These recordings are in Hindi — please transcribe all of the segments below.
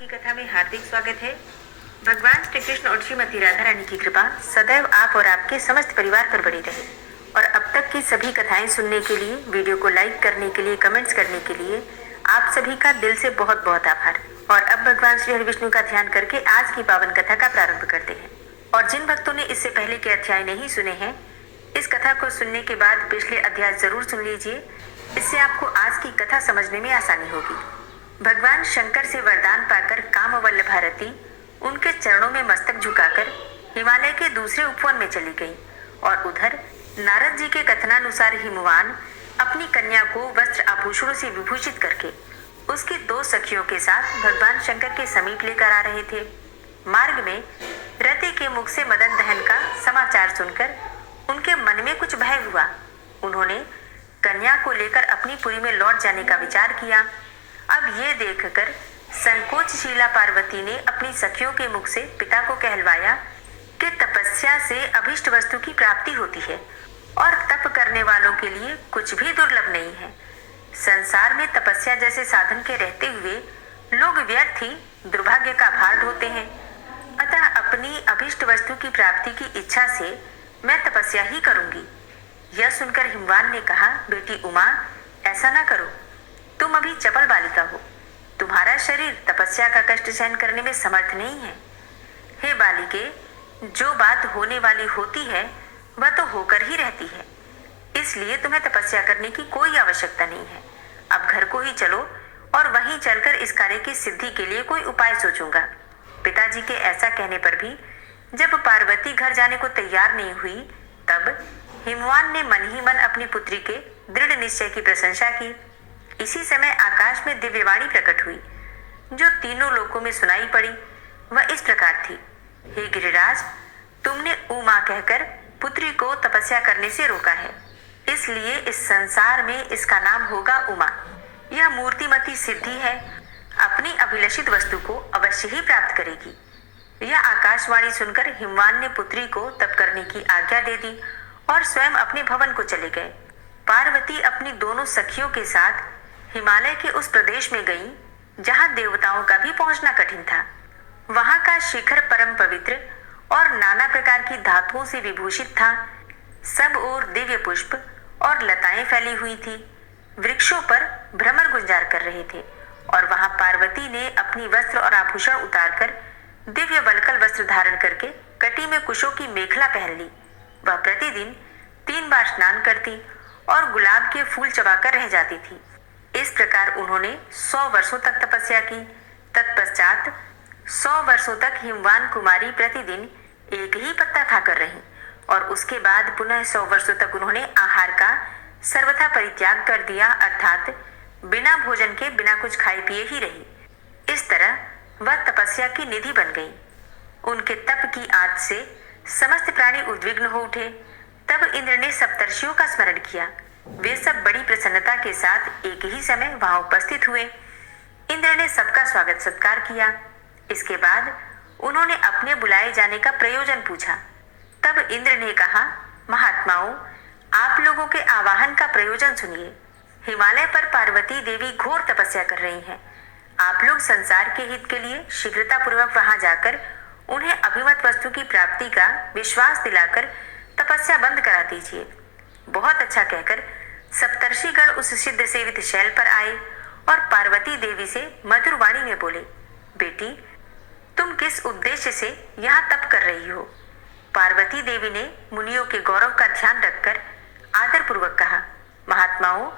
की कथा में हार्दिक स्वागत है। भगवान श्री कृष्ण और श्रीमती राधा रानी की कृपा सदैव आप और आपके समस्त परिवार पर बनी रहे। और अब तक की सभी कथाएं सुनने के लिए, वीडियो को लाइक करने के लिए, कमेंट्स करने के लिए आप सभी का दिल से बहुत बहुत आभार। और अब भगवान श्री हरि विष्णु का ध्यान करके आज की पावन कथा का प्रारंभ करते हैं। और जिन भक्तों ने इससे पहले के अध्याय नहीं सुने हैं, इस कथा को सुनने के बाद पिछले अध्याय जरूर सुन लीजिए। इससे आपको आज की कथा समझने में आसानी होगी। भगवान शंकर से वरदान पाकर कामवल्लभा रति उनके चरणों में मस्तक झुकाकर हिमालय के दूसरे उपवन में चली गई। और उधर नारद जी के कथनानुसार हिमवान अपनी कन्या को वस्त्र आभूषणों से विभूषित करके उसकी दो सखियों के साथ भगवान शंकर के समीप लेकर आ रहे थे। मार्ग में रति के मुख से मदन दहन का समाचार सुनकर उनके मन में कुछ भय हुआ। उन्होंने कन्या को लेकर अपनी पुरी में लौट जाने का विचार किया। अब ये देखकर संकोचशीला पार्वती ने अपनी सखियों के मुख से पिता को कहलवाया कि तपस्या से अभिष्ट वस्तु की प्राप्ति होती है और तप करने वालों के लिए कुछ भी दुर्लभ नहीं है। संसार में तपस्या जैसे साधन के रहते हुए लोग व्यर्थ ही दुर्भाग्य का भार ढोते हैं। अतः अपनी अभिष्ट वस्तु की प्राप्ति की इच्छा से मैं तपस्या ही करूंगी। यह सुनकर हिमवान ने कहा, बेटी उमा, ऐसा ना करो। तुम अभी चपल बालिका हो। तुम्हारा शरीर तपस्या का कष्ट सहन करने में समर्थ नहीं है। हे बालिके, जो बात होने वाली होती है वह तो होकर ही रहती है, इसलिए तुम्हें तपस्या करने की कोई आवश्यकता नहीं है। अब घर को ही चलो और वहीं चलकर इस कार्य की सिद्धि के लिए कोई उपाय सोचूंगा। पिताजी के ऐसा कहने पर भी जब पार्वती घर जाने को तैयार नहीं हुई, तब हिमवान ने मन ही मन अपनी पुत्री के दृढ़ निश्चय की प्रशंसा की। इसी समय आकाश में दिव्यवाणी प्रकट हुई, जो तीनों लोकों में सुनाई पड़ी। वह इस प्रकार थी, हे गिरिराज, तुमने उमा कहकर पुत्री को तपस्या करने से रोका है, इसलिए इस संसार में इसका नाम होगा उमा। यह मूर्तिमती सिद्धि है, अपनी अभिलषित वस्तु को अवश्य ही प्राप्त करेगी। यह आकाशवाणी सुनकर हिमवान ने पुत्री को तप करने की आज्ञा दे दी और स्वयं अपने भवन को चले गए। पार्वती अपनी दोनों सखियों के साथ हिमालय के उस प्रदेश में गई जहां देवताओं का भी पहुंचना कठिन था। वहां का शिखर परम पवित्र और नाना प्रकार की धातुओं से विभूषित था। सब ओर दिव्य पुष्प और लताएं फैली हुई थी। वृक्षों पर भ्रमर गुंजार कर रहे थे। और वहां पार्वती ने अपनी वस्त्र और आभूषण उतारकर दिव्य वल्कल वस्त्र धारण करके कटी में कुशों की मेखला पहन ली। वह प्रतिदिन 3 बार स्नान करती और गुलाब के फूल चबाकर रह जाती थी। इस प्रकार उन्होंने 100 वर्षों तक तपस्या की। तत्पश्चात 100 वर्षों तक हिमवान कुमारी प्रतिदिन एक ही पत्ता खाकर रही और उसके बाद पुनः 100 वर्षों तक उन्होंने आहार का सर्वथा परित्याग कर दिया, अर्थात बिना भोजन के बिना कुछ खाए पिए ही रही। इस तरह वह तपस्या की निधि बन गई। उनके तप की आग से समस्त प्राणी उद्विग्न हो उठे। तब इंद्र ने सप्तर्षियों का स्मरण किया। वे सब बड़ी प्रसन्नता के साथ एक ही समय वहां उपस्थित हुए। इंद्र ने सबका स्वागत सत्कार किया। इसके बाद उन्होंने अपने बुलाए जाने का प्रयोजन पूछा। तब इंद्र ने कहा, महात्माओं, आप लोगों के आवाहन का प्रयोजन सुनिए। हिमालय पर पार्वती देवी घोर तपस्या कर रही हैं। आप लोग संसार के हित के लिए शीघ्रता पूर्वक वहां जाकर उन्हें अभिमत वस्तु की प्राप्ति का विश्वास दिलाकर तपस्या बंद करा दीजिए। बहुत अच्छा कहकर सप्तर्षिगण उस सिद्ध सेवित शैल पर आए और पार्वती देवी से मधुर वाणी में बोले, बेटी, तुम किस उद्देश्य से यहाँ तप कर रही हो? पार्वती देवी ने मुनियों के गौरव का ध्यान रखकर आदर पूर्वक कहा, महात्माओं,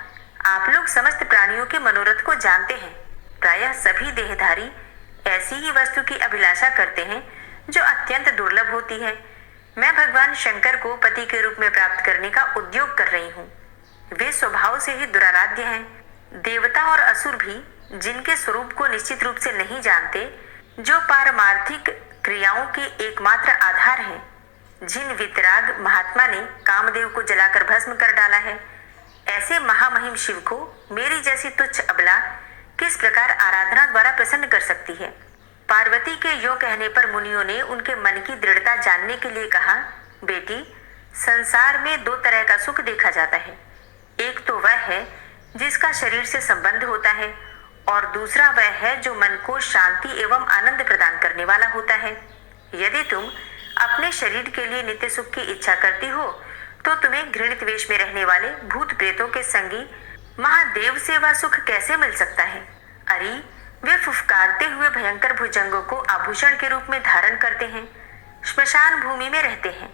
आप लोग समस्त प्राणियों के मनोरथ को जानते हैं। प्रायः सभी देहधारी ऐसी ही वस्तु की अभिलाषा करते हैं जो अत्यंत दुर्लभ होती है। मैं भगवान शंकर को पति के रूप में प्राप्त करने का उद्योग कर रही हूँ। वे स्वभाव से ही दुराराध्य हैं। देवता और असुर भी जिनके स्वरूप को निश्चित रूप से नहीं जानते, जो पारमार्थिक क्रियाओं के एकमात्र आधार हैं, जिन वितराग महात्मा ने कामदेव को जलाकर भस्म कर डाला है, ऐसे महामहिम शिव को मेरी जैसी तुच्छ अबला किस प्रकार आराधना द्वारा प्रसन्न कर सकती है? पार्वती के यो कहने पर मुनियों ने उनके मन की दृढ़ता जानने के लिए कहा, बेटी, संसार में 2 तरह का सुख देखा जाता है। एक तो वह है जिसका शरीर से संबंध होता है और दूसरा वह है जो मन को शांति एवं आनंद प्रदान करने वाला होता है। यदि तुम अपने शरीर के लिए नित्य सुख की इच्छा करती हो तो तुम्हें घृणित वेश में रहने वाले भूत प्रेतों के संगी महादेव से वह सुख कैसे मिल सकता है? अरे वे फुफकारते हुए भयंकर भुजंगों को आभूषण के रूप में धारण करते हैं, श्मशान भूमि में रहते हैं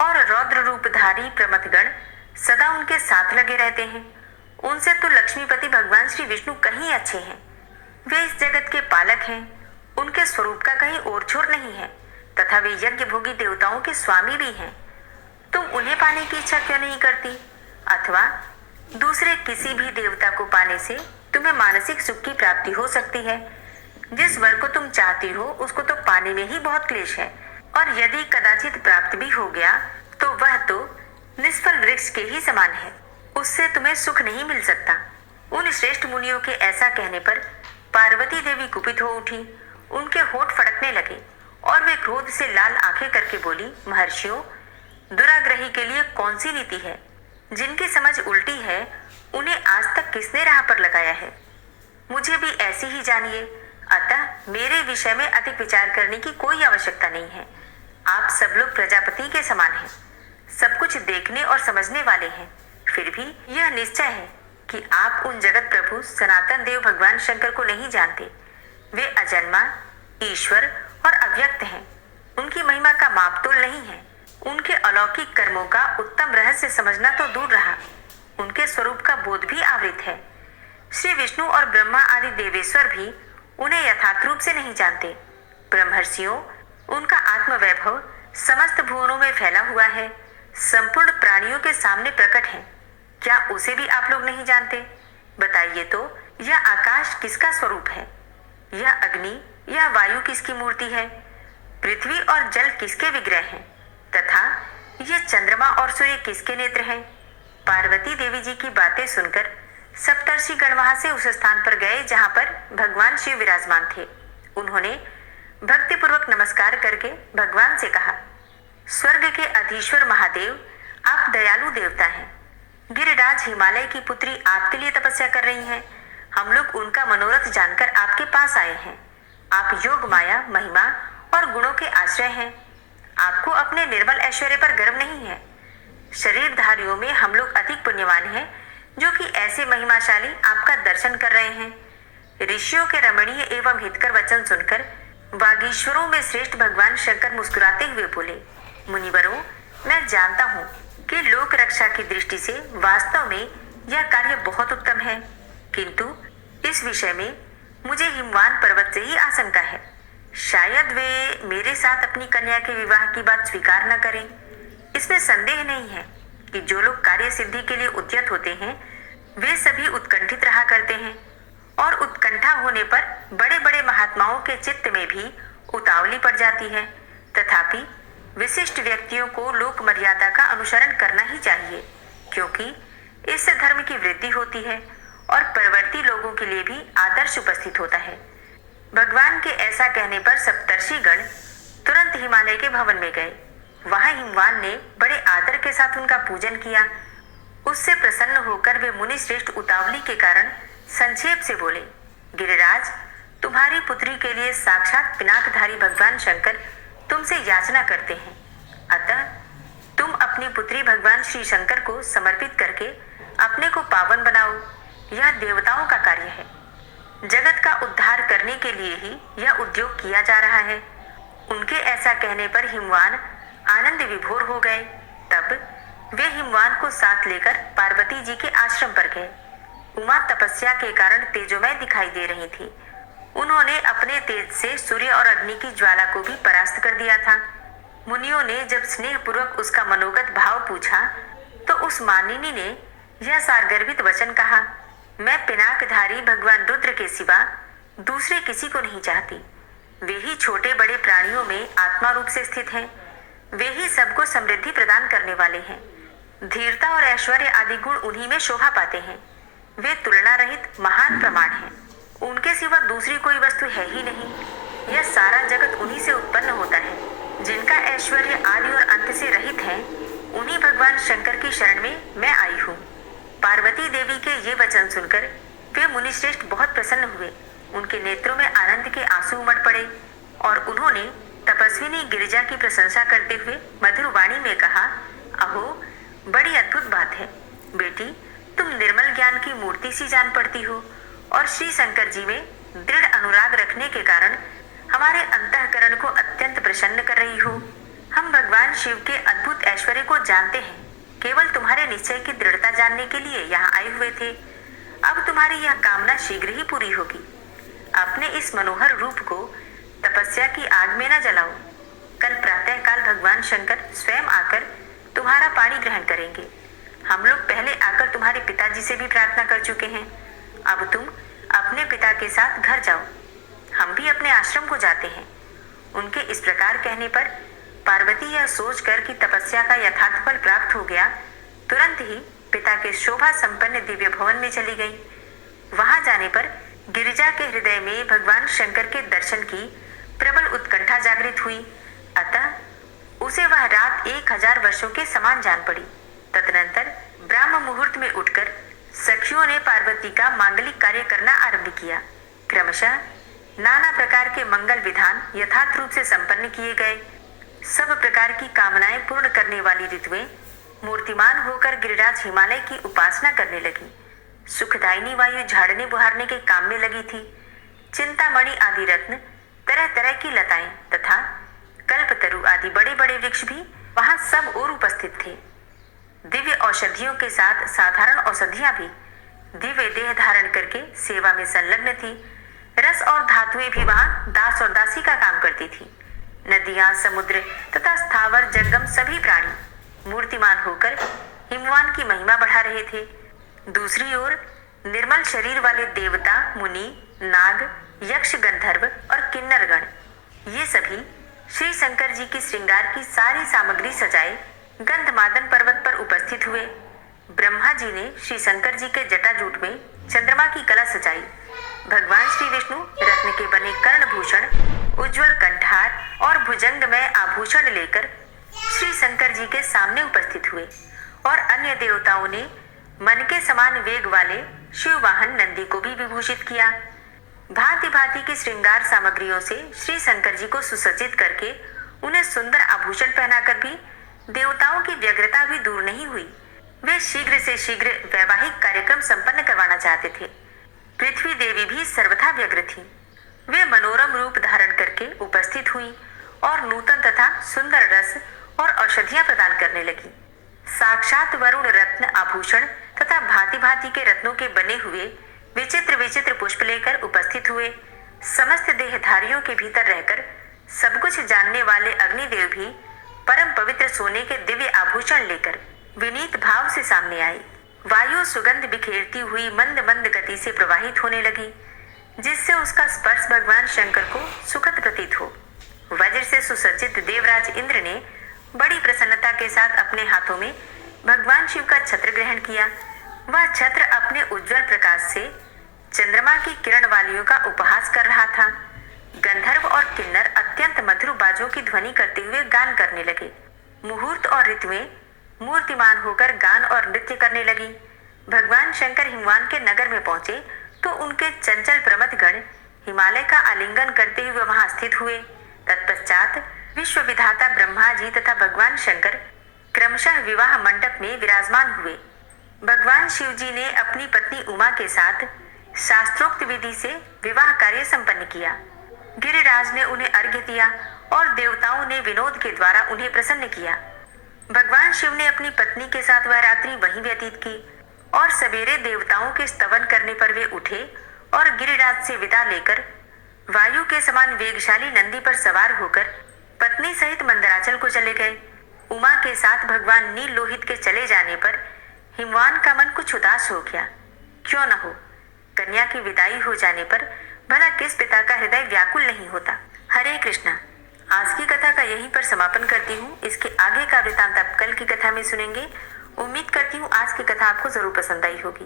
और रौद्र रूपधारी प्रमथगण सदा उनके साथ लगे रहते हैं। उनसे तो लक्ष्मीपति भगवान श्री विष्णु कहीं अच्छे हैं। वे इस जगत के पालक हैं, उनके स्वरूप का कहीं और छोर नहीं है तथा वे यज्ञ भोगी देवताओं के स्वामी भी हैं। तुम उन्हें पाने की इच्छा क्यों नहीं करती? अथवा दूसरे किसी भी देवता को पाने से तुम्हें मानसिक सुख की प्राप्ति हो सकती है। जिस वर को तुम चाहती हो उसको तो पाने में ही बहुत क्लेश है, और यदि कदाचित प्राप्त भी हो गया तो वह तो निष्फल वृक्ष के ही समान है, उससे तुम्हें सुख नहीं मिल सकता। उन श्रेष्ठ मुनियों के ऐसा कहने पर पार्वती देवी कुपित हो उठी। उनके होठ फड़कने लगे और वे क्रोध से लाल आंखें करके बोली, महर्षियों, दुराग्रही के लिए कौन सी नीति है? जिनकी समझ उल्टी है उन्हें आज तक किसने राह पर लगाया है? मुझे भी ऐसी ही जानिए, अतः मेरे विषय में अधिक विचार करने की कोई आवश्यकता नहीं है। आप सब लोग प्रजापति के समान हैं, सब कुछ देखने और समझने वाले हैं। फिर भी यह निश्चय है कि आप उन जगत प्रभु सनातन देव भगवान शंकर को नहीं जानते। वे अजन्मा, ईश्वर और अव्यक्त हैं। उनकी महिमा का मापतोल नहीं है। उनके अलौकिक कर्मों का उत्तम रहस्य समझना तो दूर रहा, उनके स्वरूप का बोध भी आवृत है। श्री विष्णु और ब्रह्मा आदि देवेश्वर भी उन्हें यथार्थ रूप से नहीं जानते। ब्रह्मर्षियों, उनका आत्म वैभव समस्त भुवनों में फैला हुआ है, संपूर्ण प्राणियों के सामने प्रकट है। क्या उसे भी आप लोग नहीं जानते? बताइए तो, यह आकाश किसका स्वरूप है? यह अग्नि, यह वायु किसकी मूर्ति है? पृथ्वी और जल किसके विग्रह हैं? तथा ये चंद्रमा और सूर्य किसके नेत्र हैं? पार्वती देवी जी की बातें सुनकर सप्तर्षि गण वहां से उस स्थान पर गए जहां पर भगवान शिव विराजमान थे। उन्होंने भक्ति पूर्वक नमस्कार करके भगवान से कहा, स्वर्ग के अधीश्वर महादेव, आप दयालु देवता हैं। गिरिराज हिमालय की पुत्री आपके लिए तपस्या कर रही हैं। हम लोग उनका मनोरथ जानकर आपके पास आए हैं। आप योग माया, महिमा और गुणों के आश्रय हैं। आपको अपने निर्मल ऐश्वर्य पर गर्व नहीं है। शरीरधारियों में हम लोग अधिक पुण्यवान हैं जो कि ऐसे महिमाशाली आपका दर्शन कर रहे हैं। ऋषियों के रमणीय एवं हितकर वचन सुनकर वागीश्वरों में श्रेष्ठ भगवान शंकर मुस्कुराते हुए बोले, मुनिवरों, मैं जानता हूँ कि लोक रक्षा की दृष्टि से वास्तव में यह कार्य बहुत उत्तम है, किंतु इस विषय में मुझे हिमवान पर्वत से ही आशंका है। शायद वे मेरे साथ अपनी कन्या के विवाह की बात स्वीकार न करें। इसमें संदेह नहीं है कि जो लोग कार्य सिद्धि के लिए उद्यत होते हैं वे सभी उत्कंठित रहा करते हैं, और उत्कंठा होने पर बड़े बड़े महात्माओं के चित्त में भी उतावली पड़ जाती है। तथापि विशिष्ट व्यक्तियों को लोक मर्यादा का अनुसरण करना ही चाहिए, क्योंकि इससे धर्म की वृद्धि होती है और परवर्ती लोगों के लिए भी आदर्श उपस्थित होता है। भगवान के ऐसा कहने पर सप्तर्षि गण तुरंत हिमालय के भवन में गए। वहां हिमवान ने बड़े आदर के साथ उनका पूजन किया। उससे प्रसन्न होकर वे मुनि श्रेष्ठ उतावली के कारण संक्षेप से बोले, गिरिराज, तुम्हारी पुत्री के लिए साक्षात पिनाकधारी भगवान शंकर तुमसे याचना करते हैं। अतः तुम अपनी पुत्री भगवान श्री शंकर को समर्पित करके अपने को पावन बनाओ। यह देवताओं का कार्य है। जगत का उद्धार करने के लिए ही यह उद्योग किया जा रहा है। उनके ऐसा कहने पर हिमवान आनंद विभोर हो गए। तब वे हिमवान को साथ लेकर पार्वती जी के आश्रम पर गए। उमा तपस्या के कारण तेजोमय दिखाई दे रही थी। उन्होंने अपने तेज से सूर्य और अग्नि की ज्वाला को भी परास्त कर दिया था। मुनियों ने जब स्नेह पूर्वक उसका मनोगत भाव पूछा तो उस मानिनी ने यह सारगर्भित वचन कहा, मैं पिनाकधारी भगवान रुद्र के सिवा दूसरे किसी को नहीं चाहती। वे ही छोटे बड़े प्राणियों में आत्मा रूप से स्थित हैं। वे ही सबको समृद्धि प्रदान करने वाले हैं। धीरता और ऐश्वर्य आदि गुण उन्हीं में शोभा पाते हैं। वे तुलना रहित महान प्रमाण हैं। उनके सिवा दूसरी कोई वस्तु है ही नहीं। यह सारा जगत उन्हीं से उत्पन्न होता है। जिनका ऐश्वर्य आदि और अंत से रहित है, उन्हीं भगवान शंकर की शरण में मैं आई हूँ। पार्वती देवी के ये वचन सुनकर वे मुनिश्रेष्ठ बहुत प्रसन्न हुए। उनके नेत्रों में आनंद के आंसू उमड़ पड़े और उन्होंने तपस्विनी गिरिजा की प्रशंसा करते हुए मधुर वाणी में कहा, अहो, बड़ी अद्भुत बात है बेटी, तुम निर्मल ज्ञान की मूर्ति सी जान पड़ती हो और श्री शंकर जी में दृढ़ अनुराग रखने के कारण हमारे अंतःकरण को अत्यंत प्रसन्न कर रही हो। हम भगवान शिव के अद्भुत ऐश्वर्य को जानते हैं, केवल तुम्हारे निश्चय की दृढ़ता जानने के लिए यहाँ आए हुए थे। अब तुम्हारी यह कामना शीघ्र ही पूरी होगी। अपने इस मनोहर रूप को तपस्या की आग में न जलाओ। कल प्रातः काल भगवान शंकर स्वयं आकर तुम्हारा पानी ग्रहण करेंगे। हम लोग पहले आकर तुम्हारे पिताजी से भी प्रार्थना कर चुके हैं। अब तुम अपने पिता के साथ घर जाओ, हम भी अपने आश्रम को जाते हैं। उनके इस प्रकार कहने पर पार्वती यह सोचकर कि तपस्या का यथार्थ फल प्राप्त हो गया, तुरंत ही पिता के शोभा संपन्न दिव्य भवन में चली गई। वहां जाने पर गिरिजा के हृदय में भगवान शंकर के दर्शन की प्रबल उत्कंठा जागृत हुई, अतः उसे वह रात 1000 वर्षों के समान जान पड़ी। तदनंतर ब्राह्म मुहूर्त में उठकर सखियों ने पार्वती का मांगलिक कार्य करना आरंभ किया। क्रमशः नाना प्रकार के मंगल विधान यथार्थ रूप से संपन्न किए गए। सब प्रकार की कामनाएं पूर्ण करने वाली ऋतुएं मूर्तिमान होकर गिरिराज हिमालय की उपासना करने लगी। सुखदायिनी वायु झाड़ने बुहारने के काम में लगी थी। चिंतामणि आदि रत्न, तरह तरह की लताएं तथा कल्पतरु आदि बड़े बड़े वृक्ष भी वहां सब ओर उपस्थित थे। दिव्य औषधियों के साथ साधारण औषधियां भी दिव्य देह धारण करके सेवा में संलग्न थी। रस और धातुएं भी वहां दास और दासी का काम करती थी। नदियां, समुद्र तथा स्थावर जंगम सभी प्राणी मूर्तिमान होकर हिमवान की महिमा बढ़ा रहे थे। दूसरी ओर निर्मल शरीर वाले देवता, मुनि, नाग, यक्ष, गंधर्व और किन्नरगण, ये सभी श्री शंकर जी की श्रृंगार की सारी सामग्री सजाए गंधमादन पर्वत पर उपस्थित हुए। ब्रह्मा जी ने श्री शंकर जी के जटाजूट में चंद्रमा की कला सजाई। भगवान श्री विष्णु रत्न के बने कर्णभूषण, उज्जवल कंठार और भुजंग में आभूषण लेकर श्री शंकर जी के सामने उपस्थित हुए और अन्य देवताओं ने मन के समान वेग वाले शिव वाहन नंदी को भी विभूषित किया। भांति भांति की श्रृंगार सामग्रियों से श्री शंकर जी को सुसज्जित करके उन्हें सुंदर आभूषण पहनाकर भी देवताओं की व्यग्रता भी दूर नहीं हुई। वे शीघ्र से शीघ्र वैवाहिक कार्यक्रम संपन्न करवाना चाहते थे। पृथ्वी देवी भी सर्वथा व्यग्र थी। वे मनोरम रूप धारण करके उपस्थित हुई और नूतन तथा सुंदर रस और औषधियां प्रदान करने लगी। साक्षात वरुण रत्न आभूषण तथा भांति भांति के रत्नों के बने हुए विचित्र विचित्र पुष्प लेकर उपस्थित हुए। समस्त देहधारियों के भीतर रहकर सब कुछ जानने वाले अग्निदेव भी परम पवित्र सोने के दिव्य आभूषण लेकर विनीत भाव से सामने आई। वायु सुगंध बिखेरती हुई मंद मंद गति से प्रवाहित होने लगी, जिससे उसका स्पर्श भगवान शंकर को सुखद प्रतीत हो। वज्र से सुसज्जित देवराज इंद्र ने बड़ी प्रसन्नता के साथ अपने हाथों में भगवान शिव का छत्र ग्रहण किया। वह छत्र अपने उज्जवल प्रकाश से चंद्रमा की किरण वालियों का उपहास कर रहा था। गंधर्व और किन्नर अत्यंत मधुर बाजों की ध्वनि करते हुए गान करने लगे। मुहूर्त और ऋतुएं मूर्तिमान होकर गान और नृत्य करने लगी। भगवान शंकर हिमवान के नगर में पहुंचे तो उनके चंचल प्रमथ गण हिमालय का आलिंगन करते हुए वहां स्थित हुए। तत्पश्चात विश्व विधाता ब्रह्मा जी तथा भगवान शंकर क्रमशः विवाह मंडप में विराजमान हुए। भगवान शिव जी ने अपनी पत्नी उमा के साथ शास्त्रोक्त विधि से विवाह कार्य संपन्न किया। गिरिराज ने उन्हें अर्घ्य दिया और देवताओं ने विनोद के द्वारा उन्हें प्रसन्न किया। भगवान शिव ने अपनी पत्नी के साथ वह रात्रि वहीं व्यतीत की और सवेरे देवताओं के स्तवन करने पर वे उठे और गिरिराज से विदा लेकर वायु के समान वेगशाली नंदी पर सवार होकर पत्नी सहित मंदराचल को चले गए। उमा के साथ भगवान नील लोहित के चले जाने पर हिमवान का मन कुछ उदास हो गया। क्यों न हो, कन्या की विदाई हो जाने पर भला किस पिता का हृदय व्याकुल नहीं होता। हरे कृष्णा। आज की कथा का यहीं पर समापन करती हूँ। इसके आगे का वृतांत आप कल की कथा में सुनेंगे। उम्मीद करती हूँ आज की कथा आपको जरूर पसंद आई होगी।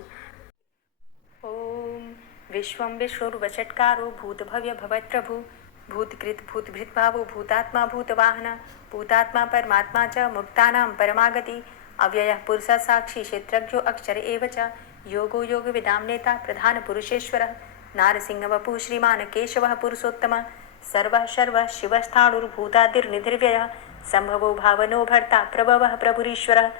ओम विश्वं विश्वरूपचटकारो भूतभव्य भवत्रभु भूतकृत भूतभृद्भावो भूतात्मा भूतवाहन भूतात्मा परमात्मा च मुक्तानां परमागति अव्ययः पुरुषः साक्षी क्षेत्रज्ञो अक्षर एव च योगो योगविदां नेता प्रधानपुरुषेश्वरः नारसिंहवपुः श्रीमान् केशवः पुरुषोत्तमः सर्वः शर्वः शिवस्थाणुर्भूतादिर्निधिर्व्ययः सम्भवो भावनो भर्ता प्रभवः प्रभुरीश्वरः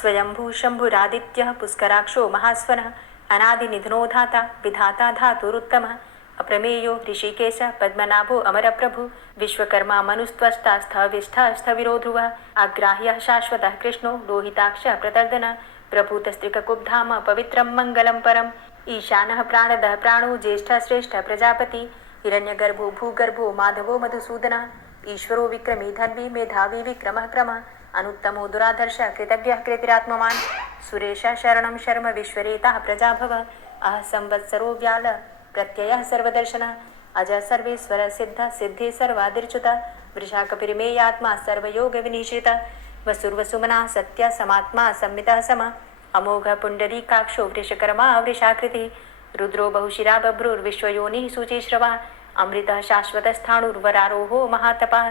स्वयंभू शम्भुरादित्यः पुष्कराक्षो महास्वनः अनादिनिधनो धाता विधाता धातुरुत्तमः अप्रमेयो ऋषिकेश पद्मनाभो अमरप्रभु विश्वकर्मा मनुस्त्वष्टा स्थविष्ठः स्थविरो ध्रुवः आग्राह्यः शाश्वतः कृष्णो लोहिताक्षः प्रतर्दनः प्रभूतस्त्रिककुब्धाम पवित्रं मङ्गलं परम् ईशानः प्राणदः प्राणो ज्येष्ठः श्रेष्ठः प्रजापति हिरण्यगर्भो भूगर्भो माधवो मधुसूदनः ईश्वरो विक्रमी धन्वी मेधावी विक्रमः क्रमः अनुत्तमो दुराधर्षः कृतज्ञः कृतिरात्मवान् सुरेशः शरणं शर्म विश्वरेताः प्रजाभव अह संवत्सरो व्याल प्रत्ययः सर्वदर्शनः अजः सर्वेश्वर सिद्ध सिद्धि सर्वादिर्च्युत वृषाकपिरिमेयात्मा सर्वयोगविनिश्रितः वसुर्वसुमना सत्य समात्मा संमितः समः अमोघ पुण्डरीकाक्षो वृषकर्मा वृषाकृतिः रुद्रो बहुशिरा बभ्रुर्विश्वयोनिः शुचिश्रवः अमृतः शाश्वतस्थाणुर्वरारोहो महातपः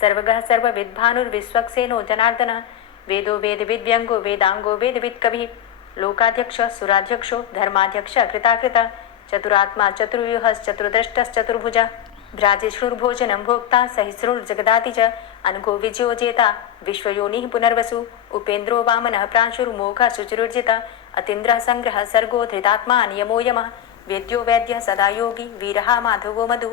सर्वगः सर्वविद्भानुर्विश्वक्सेनो जनार्दनः वेदो वेदविद्व्यङ्गो वेदाङ्गो वेदवित्कविः लोकाध्यक्षः सुराध्यक्षो धर्माध्यक्षः कृताकृतः चतुरात्मा चतुर्व्यूहश्चतुर्द्रष्टश्चतुर्भुजः भ्राजिष्णुर्भोजनं भोक्ता सहिष्णुर्जगदाति च अनघो विजयो जेता विश्वयोनिः पुनर्वसु उपेन्द्रो वामनः प्रांशुर्मोघः शुचिरुर्जितः अतीन्द्रः सङ्ग्रहः सर्गो धृतात्मा नियमो यमः वेद्यो वैद्यः सदा योगी वीरः माधवो मधु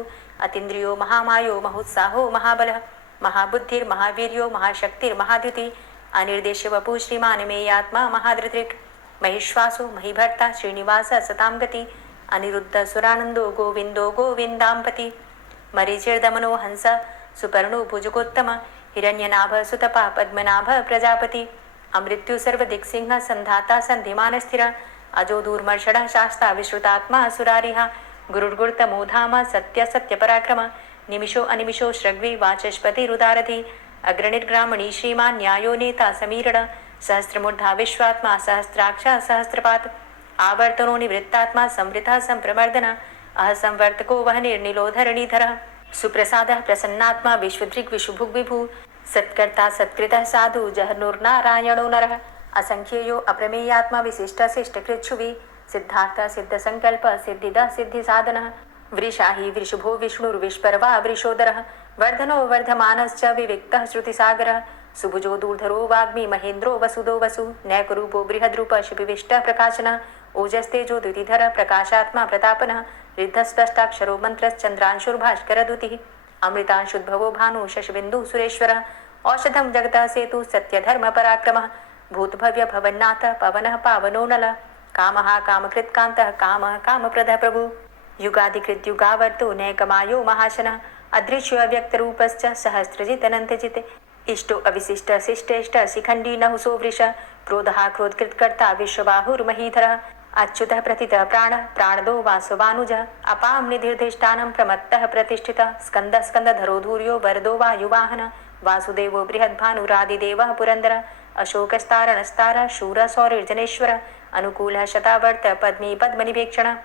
अतीन्द्रियो महामायो महोत्साहो महाबलः महाबुद्धिर्महावीर्यो महाशक्तिर्महाद्युति अनिर्देश्य वपुः श्रीमान् मेयात्मा महाधृतिक् महिश्वासो महीभर्ता श्रीनिवासः सतां गति अनिरुद्ध सुरानन्दो गोविन्दो गोविन्दाम्पति मरीचिर्दमनो हंस सुपर्णो भुजगोत्तम हिरण्यनाभ सुतपा पद्मनाभ प्रजापति अमृत्यु सर्वदिक्सिंह संधाता सन्धिमान स्थिर अजो दूर्मर्षणः शास्ता विश्रुतात्मा सुरारिः गुरुर्गुरुतमो धाम सत्य सत्यपराक्रम निमिषो अनिमिषो श्रग्वी वाचस्पतिरुदारथि अग्रणिर्ग्रामणी श्रीमान् न्यायो नेता समीरण सहस्रमूर्धा विश्वात्मा सहस्राक्षा सहस्रपात् आवर्तनो निवृत्तात्मा संवृतः संप्रवर्धन अह संवर्तको वह निर्निलोधरणीधरः सुप्रसादः प्रसन्नात्मा विश्वदृक् विशुभुग् विभु सत्कर्ता सत्कृतः साधु जहनुर्नारायणो नरः असंख्येयो अप्रमेयात्मा विशिष्टशिष्टकृच्छुवि सिद्धार्थ सिद्धसङ्कल्प सिद्धिदः सिद्धिसाधनः वृषाहि वृषभो विष्णुर्विष्पर्वा वृषोदरः वर्धनो वर्धमानश्च विविक्तः श्रुतिसागरः सुभुजो दूर्धरो वाग्मी महेन्द्रो वसुदो वसु नैकरूपो बृहद्रूप शिपिविष्टः प्रकाशनः ओजस्तेजो द्युतिधर प्रकाशात्मा प्रतापनः रिद्धस्पष्टाक्षरो मन्त्रश्चन्द्रांशुर्भास्करद्युतिः अमृतांशुद्भवो भानु शशबिन्दुः सुरेश्वरः औषधं जगतः सेतु सत्यधर्मपराक्रमः भूतभव्य भवन्नाथ पवनः पावनो नलः कामः कामकृत्कान्तः कामः कामप्रदः प्रभु युगाधिकृत युगावर्तो नैकमायो महाशनः अदृश्यो अव्यक्तरूपश्च सहस्रजित् अनन्तजित् इष्टो अविशिष्ट शिष्टेष्ट शिखण्डी नहुसो वृष क्रोधः क्रोधकृत्कर्ता विश्वबाहुर्महीधरः अच्युतः प्रतितः प्राणः प्राणदो वासवानुजः अपां निधिर्धिष्ठानं प्रमत्तः प्रतिष्ठितः स्कन्दः स्कन्दधरो धूर्यो वरदो वायुवाहनः वासुदेवो बृहद्भानुरादिदेवः पुरन्दरः अशोकस्तारणस्तारः शूरः सौरिर्जनेश्वरः अनुकूलः शतावर्त पद्मी पद्मनिवेक्षणः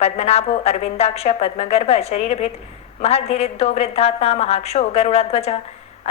पद्मनाभो अरविन्दाक्ष पद्मगर्भ शरीरभृत् महर्धिरिद्धो वृद्धात्मा महाक्षो गरुडाध्वजः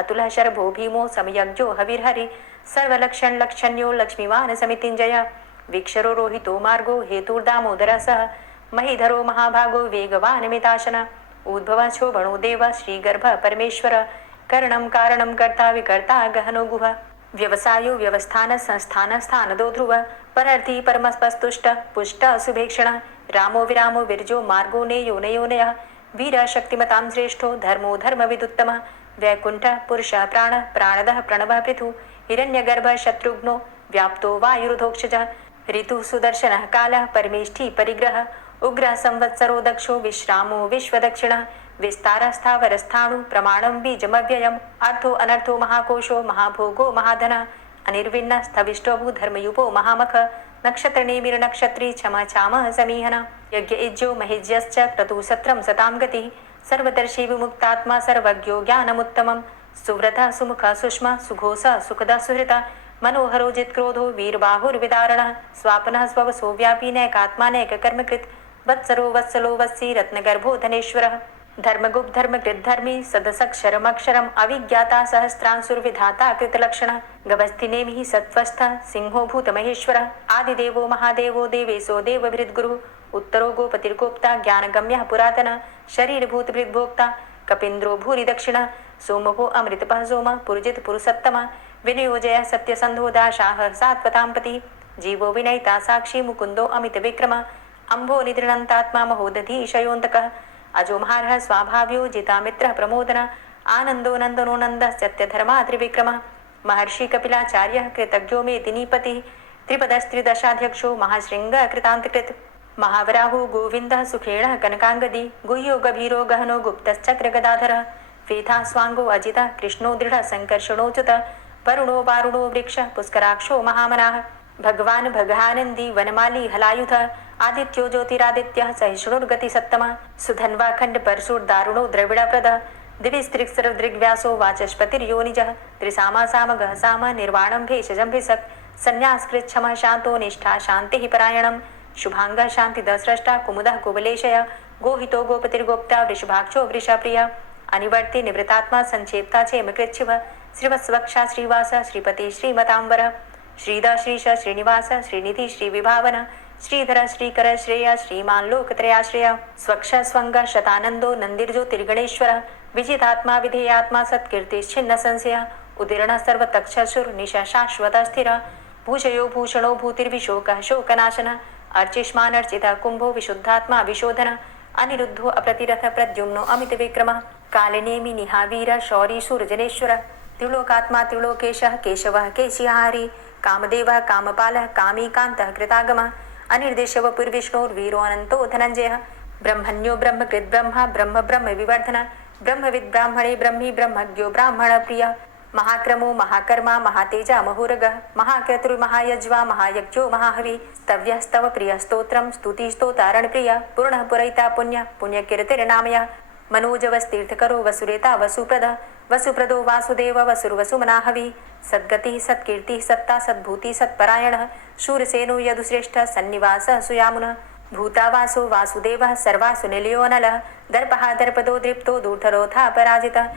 अतुलः शर्भो भीमो समयज्ञो हविर्हरि सर्वलक्षणलक्षण्यो लक्ष्मीवान् समितिञ्जयः वीक्षरो रोहितो मार्गो हेतुर्दामोदरः सः महीधरो महाभागो वेगवान् मिताशनः उद्भवः शोभणो देवः श्रीगर्भः परमेश्वरः करणं कारणं कर्ता विकर्ता गहनो गुहः व्यवसायो व्यवस्थान संस्थान स्थानदो ध्रुवः परर्थी परमस्पस्तुष्टः पुष्टः सुभेक्षणः रामो विरामो विरजो मार्गो नेयो नयोनयः वीरः शक्तिमतां श्रेष्ठो धर्मो धर्मविदुत्तमः वैकुण्ठः पुरुषः प्राणः प्राणदः प्रणवः पृथु हिरण्यगर्भः शत्रुघ्नो व्याप्तो वायुरुधोक्षजः ऋतुः सुदर्शनः कालः परमेष्ठी परिग्रहः उग्रः संवत्सरो दक्षो विश्रामो विश्वदक्षिणः विस्तारः स्थावरस्थाणु प्रमाणं बीजमव्ययम् अर्थो अनर्थो महाकोशो महाभोगो महाधनः अनिर्विण्णः स्थविष्टोभू धर्मयुपो महामख नक्षत्रनेमिर्नक्षत्री क्षमा क्षामः समीहनः यज्ञ इज्यो महिज्यश्च क्रतुसत्रं सतां गतिः सर्वदर्शी विमुक्तात्मा सर्वज्ञो ज्ञानमुत्तमं सुव्रतः सुमुखः सुष्मा सुघोषः सुखदः सुहृतः मनोहरो जित्क्रोधो वीरबाहुर्विदारणः स्वापनः स्ववसो व्यापी नैकात्मा नैककर्मकृत् वत्सरो वत्सलो वत्सी रत्नगर्भो धनेश्वरः धर्मगुप्त धर्मकृत धर्मी सदसक्षरमक्षरम अविज्ञाता सहस्रांसुर्विधाता कृतलक्षण गवस्थिनेमिः सत्वस्थ सिंहो भूत महेश्वर आदिदेवो महादेवो देवेशो देवभृद्गुरु उत्तरो गोपतिर्गोप्ता ज्ञानगम्यः पुरातन शरीरभूतभृद्भोक्ता कपीन्द्रो भूरि दक्षिण सोमभो अमृतपः सोम पुरुजित पुरुषत्तम विनियोजय सत्यसन्धो दाशाः सात्वतां प्रति जीवो विनयिता साक्षी मुकुन्दो अमित विक्रम अम्भो निद्रणन्तात्मा महोदधीशयोऽन्तकः अजोमहारः स्वाभाव्यो जितामित्रः प्रमोदन आनन्दो नन्दनो नन्दः सत्यधर्मा त्रिविक्रमः महर्षि कपिलाचार्यः कृतज्ञो मेदिनीपतिः त्रिपदस्त्रिदशाध्यक्षो महाशृङ्गः कृतान्तकृत् महावराहो गोविन्दः सुखेणः कनकाङ्गदी गुह्यो गभीरो गहनो गुप्तश्चक्रगदाधरः वेथा स्वाङ्गो अजितः कृष्णो दृढः सङ्कर्षणोच्युतः वरुणो वारुणो वृक्षः पुष्कराक्षो महामनाः भगवान् भगानन्दी वनमाली हलायुधः आदित्यो ज्योतिरादित्यः सहिष्णुर्गतिसत्तमः सुधन्वाखण्ड परशुर्दारुणो द्रविडप्रदः दिविस्त्रिक्सरदृग्व्यासो वाचस्पतिर्योनिजः त्रिसामा सामगः साम निर्वाणं भेषजं भिषक् संन्यासकृच्छमः शान्तो निष्ठा शान्तिः परायणं शुभाङ्गः शान्तिदस्रष्टा कुमुदः कुबलेशय गोहितो गोपतिर्गोप्ता वृषभाक्षो वृषप्रियः अनिवर्ति निवृतात्मा संक्षेप्ता चेमकृच्छिवः श्रीवत्सवक्षा श्रीवास श्रीपति श्रीमतांबर श्रीद श्रीश श्रीनिवास श्रीनिधि श्रीविभावन श्रीधर श्रीकर श्रेय श्रीमान लोकत्रयाश्रय स्वक्ष स्वंग शतानंदो नंदिर्ज्योतिर्गणेश्वर विजितात्मा विधेयात्मा सत्कीर्तिश्छिन्न संशय उदीर्ण सर्वतक्षसुर निशा शाश्वत स्थिर भूषयो भूषणो भूतिर्विशोकः शोकनाशन अर्चिष्मानर्चिता कुंभो विशुद्धात्मा विशोधन अनिरुद्धो अप्रतिरथ प्रद्युम्नो अमित विक्रमः कालिनेमि निहावीर शौरी सूर्यजनेश्वर त्रिलोकात्मा त्रिलोकेशः केशवः केशिहारी कामदेवः कामपालः कामीकान्तः कृतागमः अनिर्देशव पुर्विष्णोर्वीरो अनन्तो धनञ्जयः ब्रह्मण्यो ब्रह्मकृत् ब्रह्मा ब्रह्म ब्रह्म विवर्धन ब्रह्मविद् ब्राह्मणे ब्रह्मी ब्रह्मज्ञो ब्राह्मणप्रियः महाक्रमो महाकर्मा महातेजा महोरगः महाक्रतुर्महायज्वा महायज्ञो महाहवि स्तव्यस्तव प्रियस्तोत्रं स्तुतिस्तोतारणप्रियः पूर्णः पुरैता पुण्यः पुण्यकीर्तिर्नामयः मनोजवस्तीर्थकरो वसुरेता वसुप्रदः वसुप्रदो वासुदेव वसुर्वसुमनाहवि सद्गतिः सत्कीर्तिः सत्ता सद्भूति सत्परायणः शूरसेनो यदुश्रेष्ठः सन्निवासः सुयामुनः भूतावासो वासुदेवः सर्वासु निलयोनलः दर्पः दर्पदो दृप्तो दूढरोधा पराजितः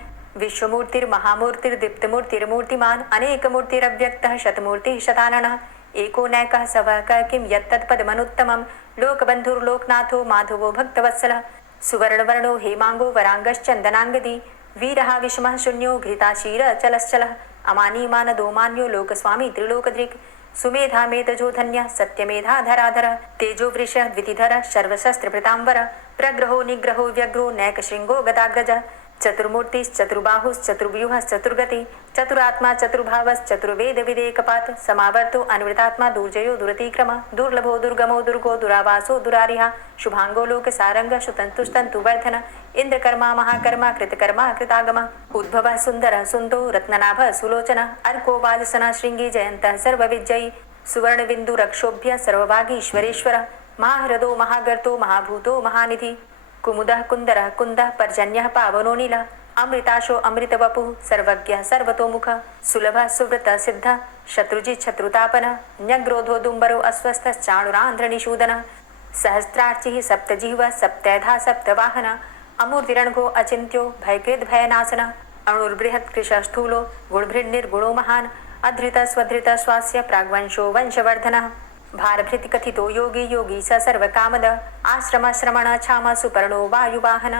विश्वमूर्तिर्महामूर्तिर्दीप्तमूर्तिर्मूर्तिमान् अनेकमूर्तिरव्यक्तः शतमूर्तिः शताननः एको नैकः सवः क किं यत्तत्पदमनुत्तमं लोकबन्धुर्लोकनाथो माधवो भक्तवत्सलः सुवर्णवर्णो हेमांगो वरांगश्चन्दनांगदी वीरः विषमः शून्यो घृताशीरचलश्चलः अमानीमानदो मान्यो लोकस्वामी त्रिलोकदृक् सुमेधा मेधजो धन्यः सत्यमेधाधराधरः तेजो वृषः द्वितिधरः सर्वशस्त्रभृताम्बरः प्रग्रहो निग्रहो व्यग्रो नैकशृङ्गो गदाग्रजः चतुर्मूर्तिश्चतुर्बाहुश्चतुर्व्यूहश्चतुर्गति चतुरात्मा चतुर्भावश्चतुर्वेद विदेकपात् समावर्तो अनुवृतात्मा दुर्जयो दुरतिक्रम दुर्लभो दुर्गमो दुर्गो दुरावासो दुरारिहा शुभांगो लोकसारंग शुतन्तुस्तन्तुवर्धन इंद्रकर्मा महाकर्मा कृतकर्मा कृतागम उद्भवः सुन्दरः सुन्दो रत्ननाभः सुलोचन अर्को वाजसना शृंगी जयन्तः सर्वविजयी सुवर्णबिन्दुरक्षोभ्य सर्वभागीश्वरेश्वर महाहृदो महागर्तो महाभूतो महानिधि कुमुदः कुन्दरः कुन्दः पर्जन्यः पावनो नीलः अमृताशो अमृतवपुः सर्वज्ञः सर्वतोमुखः सुलभः सुव्रतः सिद्धः शत्रुजित् शत्रुतापनः न्यग्रोधो दुम्बरो अस्वस्थश्चाणुरान्ध्रनिषूदनः सहस्रार्चिः सप्तजिह्वः सप्तैधा सप्तवाहनः अमूर्तिरणघो अचिन्त्यो भयकृद् भयनाशनः अणुर्बृहत्कृशः स्थूलो गुणभृन्निर्गुणो महान् अधृतः स्वधृतः स्वास्य प्राग्वंशो वंशवर्धनः भारभृति कथितो योगी योगी स सर्वकामद आश्रम श्रमण छाम सुपर्णो वायुवाहन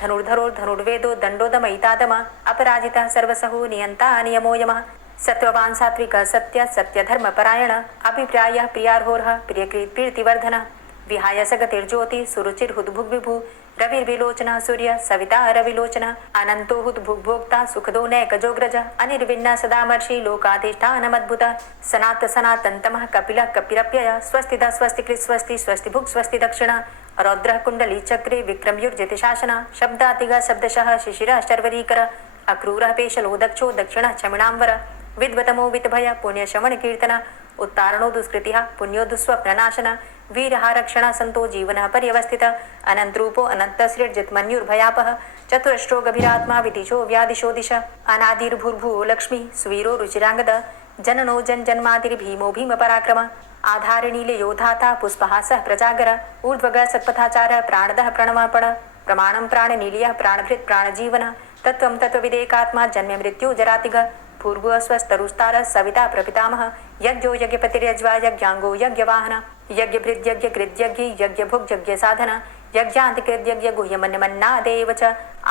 धनुर्धरो धनुर्वेदो दण्डोदमयितादम अपराजितः सर्वसहो नियन्ता नियमो यमः सत्त्ववान् सात्विकः सत्य सत्यधर्मपरायण अभिप्रायः प्रियार्होरः प्रियकृत् प्रीतिवर्धनः विहाय सगतिर्ज्योति सुरुचिर्हुद्भुग्विभु रविर्विलोचनः सूर्य सविता रविलोचनः अनन्तो हुद्भुग्भोक्ता सुखदो नैकजोग्रज अनिर्विण्ण सदामर्षि लोकाधिष्ठानमद्भुतः सनात सनातन्तमः कपिलः कपिरप्यय स्वस्तिदा स्वस्तिकृत् स्वस्ति स्वस्तिभुक् स्वस्ति दक्षिणः रौद्रः कुण्डली चक्रे विक्रमयुर्जितशासनः शब्दातिगः शब्दशः शिशिरः शर्वरीकरः अक्रूरः पेशलो दक्षो दक्षिणः क्षमिणाम्बर विद्वतमो वितभय पुण्यशमन कीर्तन उत्तारणो दुष्कृतिः पुण्यो दुःस्वप्ननाशन वीरः रक्षण संतो जीवनः पर्यवस्थितः अनन्तरूपो अनन्तसृर्जितमन्युर्भयापः चतुरष्ट्रो गभीरात्मा विदिशो व्यादिशो दिश अनादिर्भूर्भुवो लक्ष्मी सुवीरो रुचिरांगद जननो जन्मादिर्भीमो भीमपराक्रम आधारनीले योधाता पुष्पहासः प्रजागर ऊर्ध्वगः सत्पथाचारः प्राणदः प्रणवापण प्रमाणं प्राणनीलियः प्राणभृत् प्राणजीवनः तत्त्वं तत्त्वविदेकात्मा जन्म मृत्यु जरातिग भूर्भुवस्वस्तरुस्तारः सविता प्रपितामहः यज्ञो यज्ञपतिर्यज्वा यज्ञाङ्गो यज्ञवाहनः यज्ञभृद्यज्ञकृद्यज्ञ यज्ञभुक् यज्ञसाधनः यज्ञान्तिकृद्यज्ञ गुह्यमन्यमन्नादेव च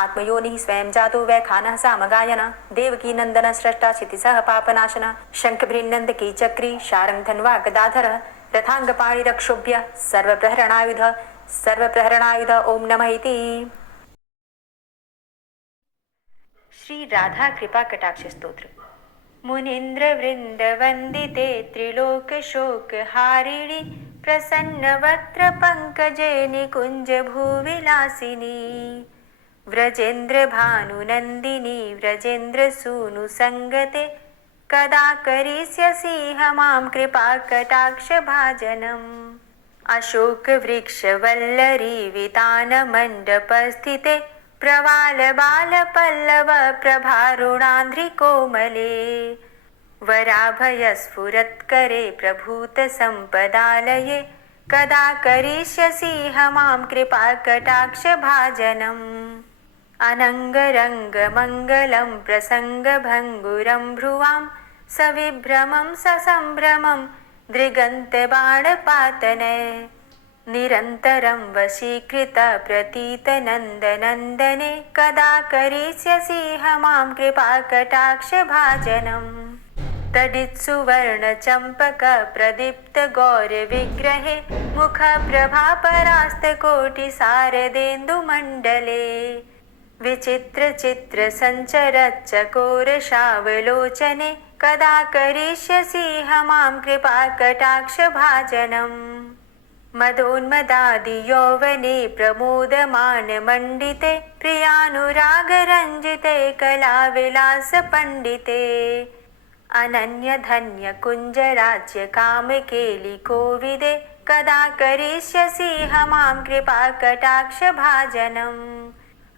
आत्मयोनिः स्वयं जातो वैखानः सामगायनः देवकी नन्दनः स्रष्टा क्षितिसः पापनाशनः शङ्खभृन्नन्दकी चक्री शारङ्गधन्वा गदाधरः रथाङ्गपाणिरक्षोभ्य सर्वप्रहरणायुध ओम नमः इति। श्री राधा कृपा कटाक्ष स्तोत्र। मुनीन्द्र वृंद वंदिते त्रिलोक शोक हारिणी प्रसन्नवक्त्र पंकजे निकुंज भूविलासिनी व्रजेन्द्र भानुनंदिनी व्रजेन्द्र सूनु संगते कदा करिष्यसि मां कृपा कटाक्ष भाजनम् अशोक वृक्ष वल्लरी वितान मंडपस्थिते प्रवाल बाल पल्लव प्रभारुणांध्रि कोमले वराभयस्फुरत्करे प्रभूत संपदालये कदा करिष्यसि मां कृपा कटाक्ष भाजनम् अनङ्गरङ्ग मङ्गलं प्रसङ्गभङ्गुरं भ्रुवां सविभ्रमं ससम्भ्रमं दृगन्तबाणपातने निरन्तरं वशीकृत प्रतीतनन्दनन्दने कदा करिष्यसि मां कृपा कटाक्ष भाजनम् तडित्सुवर्णचम्पक प्रदीप्त गौरविग्रहे मुखप्रभापरास्तकोटिसारदेन्दुमण्डले विचित्र चित्र संचरच्चकोरशावलोचने कदा करिष्यसि मां कृपा कटाक्ष भाजनम् मदोन्मदादि यौवने प्रमोदमान मंडिते प्रियानुरागरञ्जिते कलाविलास पंडिते अनन्य धन्य कुञ्जराज्य कामकेलि कोविदे कदा करिष्यसि मां कृपा कटाक्ष भाजनम्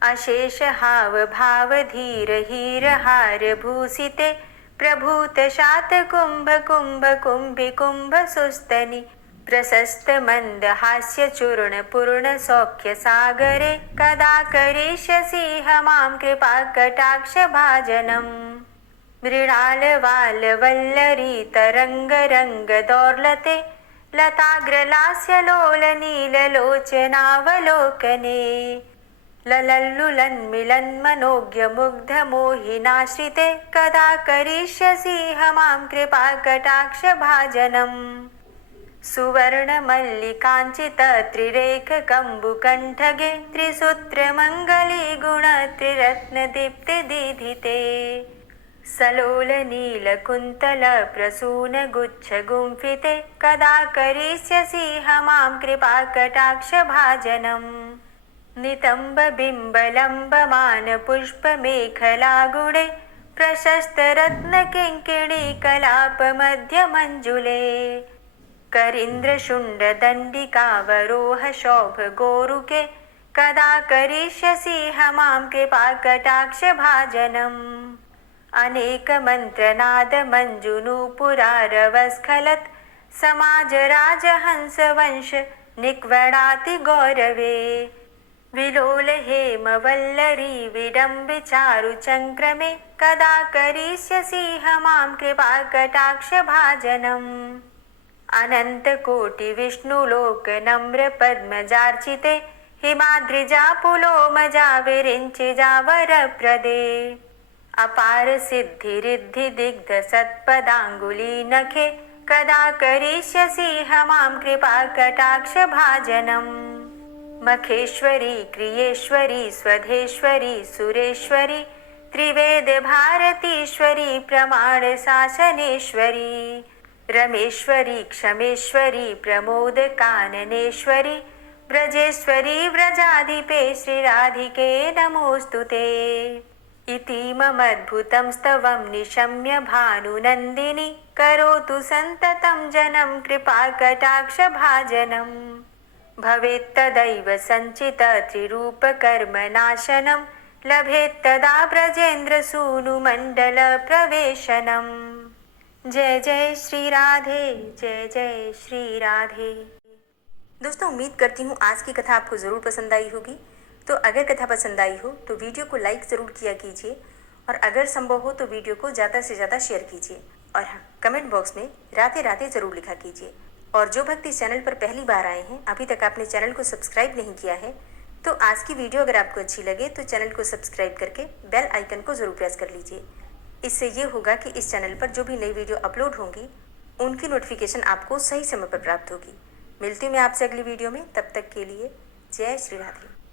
अशेष हाव भाव धीर हीर हार भूषिते प्रभूत शात कुंभ कुंभ कुंभि कुंभ सुस्तनि प्रशस्त मंद हास्य चूर्ण पूर्ण सौख्य सागरे कदा करिष्यसि मां कृपा कटाक्ष भाजनम् मृणाल वाल वल्लरी तरंग रंग दौर्लते लताग्रलास्य लोल नील लोचनावलोकने ललल्लुलन्मिलन्मनोज्ञ मुग्ध मोहिनाश्रिते कदा करिष्यसि मां कृपा कटाक्ष भाजनम् सुवर्ण मल्लिकाञ्चित त्रिरेख कम्बुकण्ठगे त्रिसूत्र मङ्गली गुण त्रिरत्न दीप्ति दीधिते सलोल नील कुन्तल प्रसून गुच्छ गुंफिते कदा करिष्यसि मां कृपा कटाक्ष भाजनम् नितंब बिंबलंबमान पुष्प मेखला गुणे प्रशस्त रत्न किंकिणी कलाप मध्य मंजुले करींद्र शुंड दंडिकावरोह शोभ गोरुके कदा करिष्यसि मां कृपा कटाक्ष भाजनम् अनेक मंत्रनाद मंजुनूपुरारवस्खलत् समाज राजहंस वंश निक्वणाति गौरवे विलोल हेम वल्लरी विडम्बि चारु चंक्रमे कदा करिष्यसि मां कृपा कटाक्ष भाजनम् अनंत कोटि विष्णुलोक नम्र पद्मजार्चिते हिमाद्रिजा पुलोमजा विरिञ्चिजा वरप्रदे अपार सिद्धि रिद्धि दिग्ध सत्पदांगुली नखे कदा करिष्यसि मां कृपा कटाक्ष भाजनम् मखेश्वरी क्रियेश्वरी स्वधेश्वरी सुरेश्वरी त्रिवेद भारतीश्वरी प्रमाण शासनेश्वरी रमेश्वरी क्षमेश्वरी प्रमोद काननेश्वरी व्रजेश्वरी व्रजाधिपे श्रीराधिके नमोस्तुते इतीममद्भुतं स्तवं निशम्य भानुनन्दिनी करोतु सन्ततं जनं कृपा कटाक्ष भाजनम् भवेत्तदैव सञ्चित त्रिरूपकर्मनाशनं लभेत्तदा ब्रजेन्द्र सूनुमण्डल प्रवेशनम्। जय जय श्री राधे, जय जय श्री राधे। दोस्तों, उम्मीद करती हूँ आज की कथा आपको ज़रूर पसंद आई होगी। तो अगर कथा पसंद आई हो तो वीडियो को लाइक ज़रूर किया कीजिए और अगर संभव हो तो वीडियो को ज़्यादा से ज़्यादा शेयर कीजिए। और हाँ, कमेंट बॉक्स में राधे राधे ज़रूर लिखा कीजिए। और जो भक्त इस चैनल पर पहली बार आए हैं, अभी तक आपने चैनल को सब्सक्राइब नहीं किया है, तो आज की वीडियो अगर आपको अच्छी लगे तो चैनल को सब्सक्राइब करके बेल आइकन को ज़रूर प्रेस कर लीजिए। इससे ये होगा कि इस चैनल पर जो भी नई वीडियो अपलोड होंगी उनकी नोटिफिकेशन आपको सही समय पर प्राप्त होगी। मिलती हूँ मैं आपसे अगली वीडियो में, तब तक के लिए जय श्री राधे।